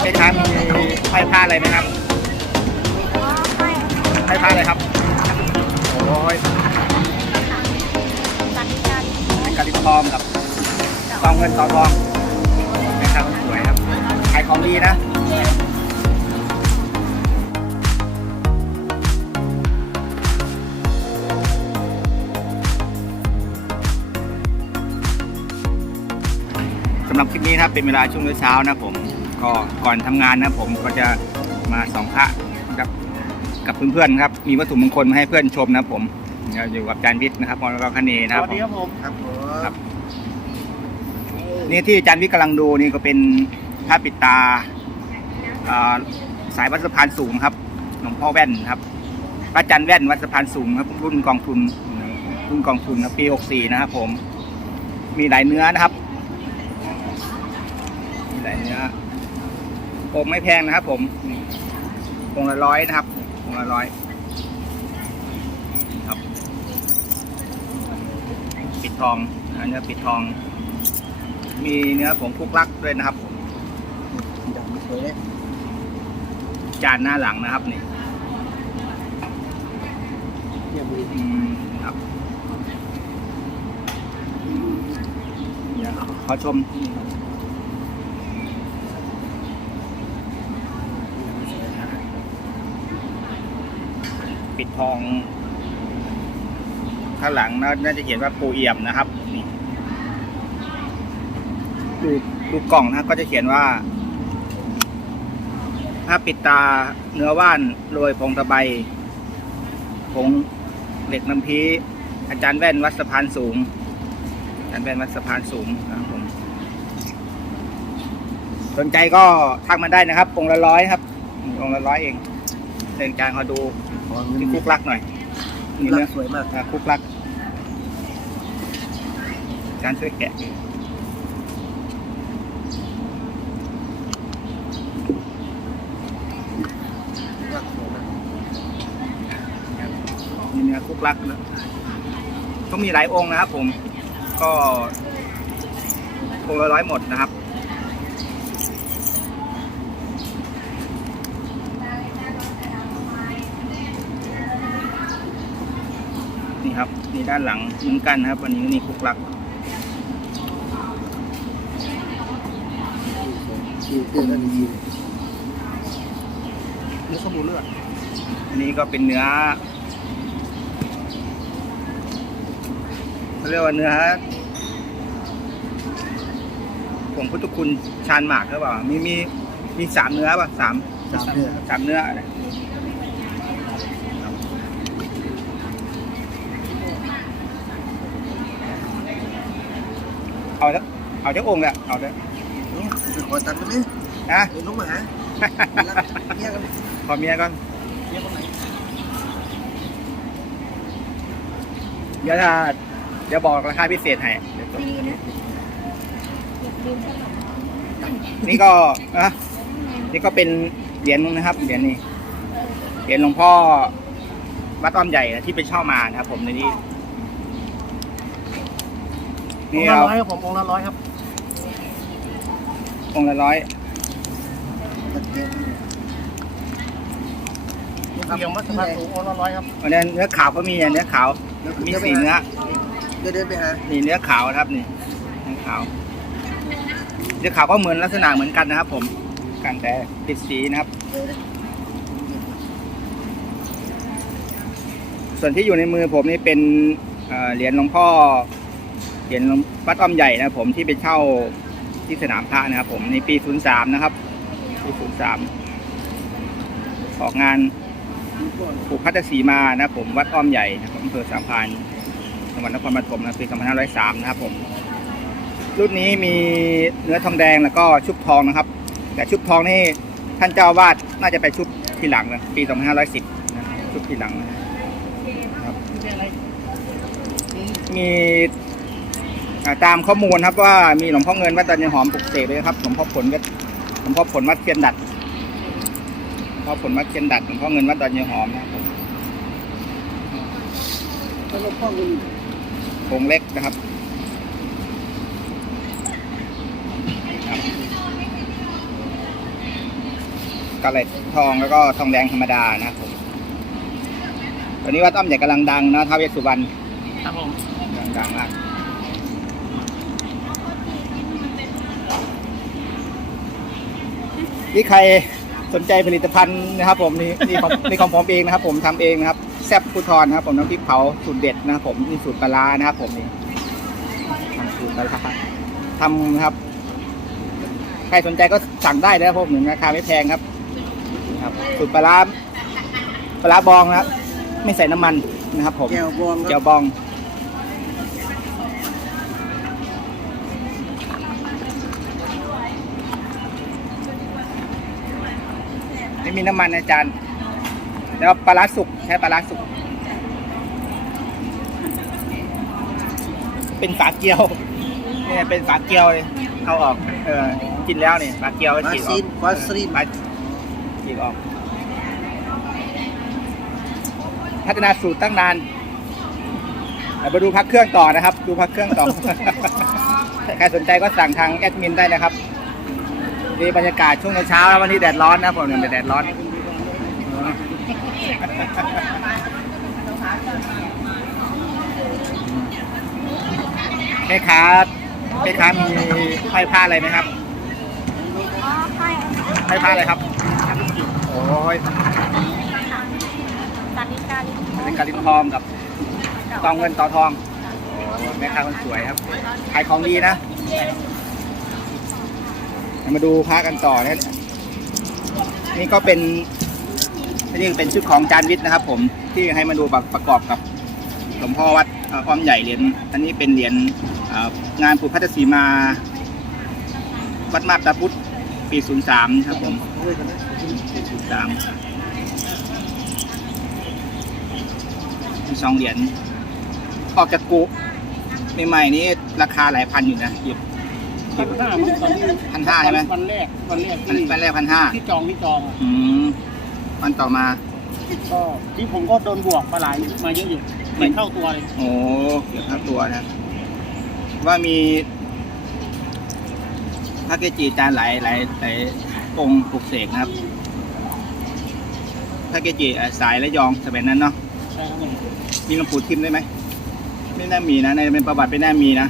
เพคะมีให้ผ้าอะไรไหมครับให้ผ้าอะไรครับ โอ้ยเป็นกะลิทองกับทองเงินทองทองเป็นครับสวยครับ ขายของดีนะสำหรับคลิปนี้นะครับเป็นเวลาช่วงเช้านะผม ก็ก่อนทำงานนะผมก็จะมาสองพระกับกับเพื่อนๆครับ มีวัตถุมงคลมาให้เพื่อนชมนะผมเราอยู่กับอาจารย์วิทย์นะครับมรกคเนย์นะครับผมครับผมครับนี่ที่อาจารย์วิทย์กำลังดูนี่ก็เป็นพระปิดตาอ่าสายวัดสะพานสูงครับหลวงพ่อแว่นครับพระอาจารย์แว่นวัดสะพานสูงครับ รุ่นกองทุนรุ่นกองทุนครับปี64นะครับผม มีหลายเนื้อนะครับ มีหลายเนื้อ องค์ไม่แพงนะครับ ผมองค์ละร้อยนะครับองค์ละร้อยครับ ปิดทองนะเนื้อปิดทอง มีเนื้อผงคลุกลักด้วยนะครับดำสวยเลยจานหน้าหลังนะครับนี่เนี่ยมืออืมครับเดี๋ยวขอชม ทองข้างหลังน่าจะเขียนว่าปูเอี่ยมนะครับนี่ดูดูกล่องนะก็จะเขียนว่า ถ้าปิดตาเนื้อว่านโรยพงตะไบผงเหล็กน้ำพีอาจารย์แว่นวัดสะพานสูง อาจารย์แว่นวัดสะพานสูงนะครับผมสนใจก็ทักมาได้นะครับองละร้อยครับองละร้อยเองเดินการเขาดู ที่เงินคุกลักหน่อยนี่รัเนื้กสวยมากอ่าคุกลัก การช่วยแกะรักสวยมากนี่เนื้อคุกลักนะก็มีหลายองค์นะครับผม ก็องค์ละร้อยหมดนะครับ นี่ครับนี่ด้านหลังเหมือนกันนะครับวันนี้นี่คุกลักดีเกินดีเนื้อสมูเลือดอันนี้ก็เป็นเนื้อเขาเรียกว่าเนื้อผงพุทธคุณชานหมากหรือเปล่ามีมีมีสามเนื้อป่ะสามสามเนื้อสามเนื้อ เอาเถอะเอาเจ้าองค์แหละเอาเถอะไปขอตัดไปเลยนะเดี๋ยวน้องมาหาเนี่ยกันขอเมียก่อนเนี่ยคนไหนเดี๋ยวถ้าเดี๋ยวบอกราคาพิเศษให้เดี๋ยวดีนะนี่ก็อะนี่ก็เป็นเหรียญนะครับเหรียญนี้เหรียญหลวงพ่อวัดอ้อมใหญ่นะที่ไปเช่ามานะครับ ผมในนี้ อนี่งค์ละเอาร้อยครับผมองค์ละร้อยครับองค์ละร้อยเกี่ยวมัดสะพานสูงองค์ละร้อยครับอันนี้เนื้อขาวก็มีอะเนื้อขาวมีสีเนื้อเดี๋ยวเดินไปหานี่เนื้อขาวนะครับนี่เนื้อขาวเนื้อขาวก็เหมือนลักษณะเหมือนกันนะครับ ผมกันแต่ติดสีนะครับ ส่วนที่อยู่ในมือผมนี่เป็นเอ่อเหรียญหลวงพ่อ เหรียญหลวงวัดอ้อมใหญ่นะผมที่ไปเช่าที่สนามพระนะครับ ผมในปี03นะครับปี03ออกงานผูกพัทสีมานะผมวัดอ้อมใหญ่นะครับอำเภอสามพรานจังหวัดนครปฐมนะปี2503นะครับผม รุ่นนี้มีเนื้อทองแดงแล้วก็ชุบทองนะครับ แต่ชุบทองนี่ท่านเจ้าวาดน่าจะไปชุบทีหลังนะปี2510นะชุบทีหลังนะมีอ่า ตามข้อมูลครับว่ามีหลวงพ่อเงินวัดดันยหอมปลุกเสกด้วยครับหลวงพ่อผลวัดหลวงพ่อผลวัดเทียนดัดหลวงพ่อผลวัดเทียนดัดหลวงพ่อเงินวัดดันยหอมนะครับผมแล้วก็พ่อเงินองค์เล็กนะครับครับกาเล็ตทองแล้วก็ทองแดงธรรมดานะครับผมตอนนี้วัดอ้อมใหญ่กำลังดังนะท้าวเวสสุวรรณครับผมกำลังดังมาก นี่ใครสนใจผลิตภัณฑ์นะครับ ผมนี่นี่ของนี่ของผมเองนะครับ ผมทำเองนะครับแซ่บภูทรนะครับ ผมน้ำพริกเผาสูตรเด็ดนะครับ ผมนี่สูตรปลาร้านะครับ ผมนี่ทำสูตรปลาร้าทำนะครับ ใครสนใจก็สั่งได้นะครับผมราคาไม่แพงครับ ครับ สูตรปลาร้าปลาร้าบองนะครับ ไม่ใส่น้ำมันนะครับ ผมแก้วบองคเจีรัยบวบอง ไม่มีน้ำมันนะอาจารย์ แล้วปลาร้าสุกใช้ปลาร้าสุก เป็นฝาเกียวเนี่ยเป็นฝาเกียวเลยเอาออก เออกินแล้วเนี่ยฝาเกียววาฉีกอซีอนกวาซีนฝาฉีกออก พัฒนาสูตรตั้งนานเดี๋ยวมาดูพักเครื่องต่อนะครับ ดูพักเครื่องต่อ ใครสนใจก็สั่งทางแอดมินได้นะครับ นี่บรรยากาศช่วงเช้าแล้ววันนี้แดดร้อนนะผมเนี่ยแดดร้อนแม่ค้าแม่ค้ามีห้อยผ้าอะไรไหมครับอ๋อใช่ห้อยผ้าอะไรครับโอ้ยสาริกาลิเป็นกาลินทองกับตองเงินต่อทองโอ้แม่ค้าคนสวยครับขายของดีนะ มาดูพระกันต่อนะนี่ก็เป็นนี่เป็นชุดของจานวิทย์นะครับ ผมที่ให้มาดูประกอบกับหลวงพ่อวัดอ้อมใหญ่เหรียญอันนี้เป็นเหรียญงานปุพัทธสีมา วัดมาบตาพุธปี 03 ครับผมปี03มีสองเหรียญออกจากกุใหม่ๆนี้ราคาหลายพันอยู่นะหยิบ พันห้ามั้งตอนที่พันห้าใช่ไหมวันแรกวันแรกอันที่นี้วันแรกพันห้าที่จองที่จองอะอืมวันต่อมาก็ที่ผมก็โดนบวกมาหลายมาเยอะอยู่เหมือนเท่าตัวเลยโอ้เกี่ยวกับตัวนะครับว่ามีพระเกจิอาจารย์หลายหลายหลายองค์ปลุกเสกนะครับพระเกจิเอ่อสายระยองสมัยนั้นเนาะใช่ครับผมมีหลวงปู่ทิมได้ไหมไม่น่ามีนะในเป็นประวัติไม่น่ามีนะ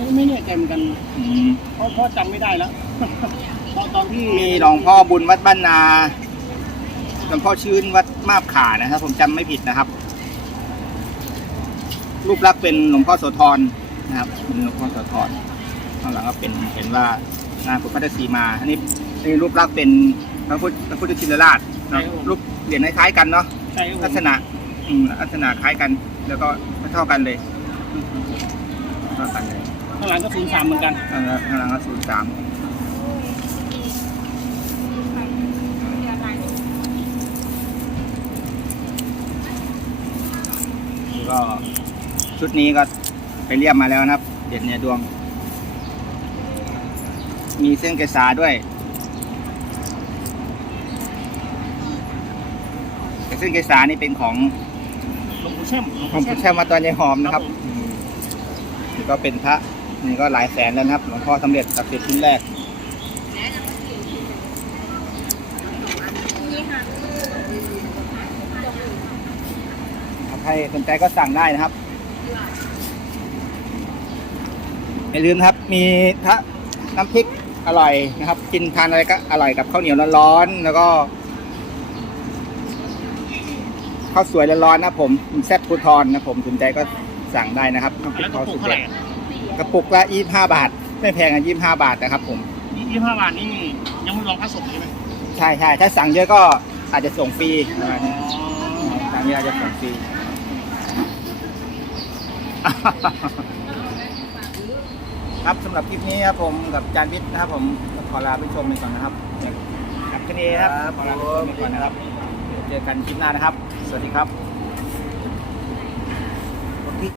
ไม่ไม่แน่ใจเหมือนกันอืมเพราะเพราะจำไม่ได้แล้วตอนตอนที่มีหลวงพ่อบุญวัดบ้านนาหลวงพ่อชื่นวัดมาบขานะครับผมจำไม่ผิดนะครับ รูปลักษณ์เป็นหลวงพ่อโสธรนะครับเป็นหลวงพ่อโสธรข้างหลังก็เป็นเห็นว่างานพุทธศรีมา อันนี้อันนี้รูปลักษณ์เป็นพระพุทธพระพุทธชินราชเนอะรูปเหรียญคล้ายๆกันเนาะ ใช่ครับผมลักษณะอืมลักษณะคล้ายกัน แล้วก็ไม่เท่ากันเลยเท่ากันเลย ข้างหลังก็ศูนย์สามเหมือนกันข้างหลังข้างหลังก็ศูนย์สามก็ชุดนี้ก็ไปเรียบมาแล้วนะครับ เด็ดเนี่ยดวง มีเส้นเกษาด้วย แต่เส้นเกษานี่เป็นของหลวงปู่เช่มหลวงของปู่พุทธเช่มมาตอนยายหอมนะครับครับผมอืมนี่ก็เป็นพระ นี่ก็หลายแสนแล้วนะครับ หลวงพ่อสำเร็จศักดิ์สิทธิ์ชิ้นแรกนี่ค่ะใครสนใจก็สั่งได้นะครับอย่าลืมครับ มีพระน้ำพริกอร่อยนะครับ กินทานอะไรก็อร่อยกับข้าวเหนียวร้อนๆแล้วก็ข้าวสวยร้อนๆนะผมแซ่บพูทอนนะผมสนใจก็สั่งได้นะครับน้ำพริแล้กวก็ข้าวสุกเท่าไหเด็ร่ด กระปุกละยี่ห้าบาท ไม่แพงอะยี่ห้าบาทนะครับผมยี่สิบห้าบาทนี่ยังไม่รวมค่าส่งใช่ไหมใช่ใช่ถ้าสั่งเยอะก็อาจจะส่งฟรีประมาณนี้สั่งเยอะอาจจะส่งฟรีครับสำหรับคลิปนี้ครับผมกับจานวิทย์นะครับผมก็ขอลาไปชมไปก่อนนะครับครับแค่นี้ครับขอลาไปชมไปก่อนนะครับเดี๋ยวเจอกันคลิปหน้านะครับ สวัสดีครับ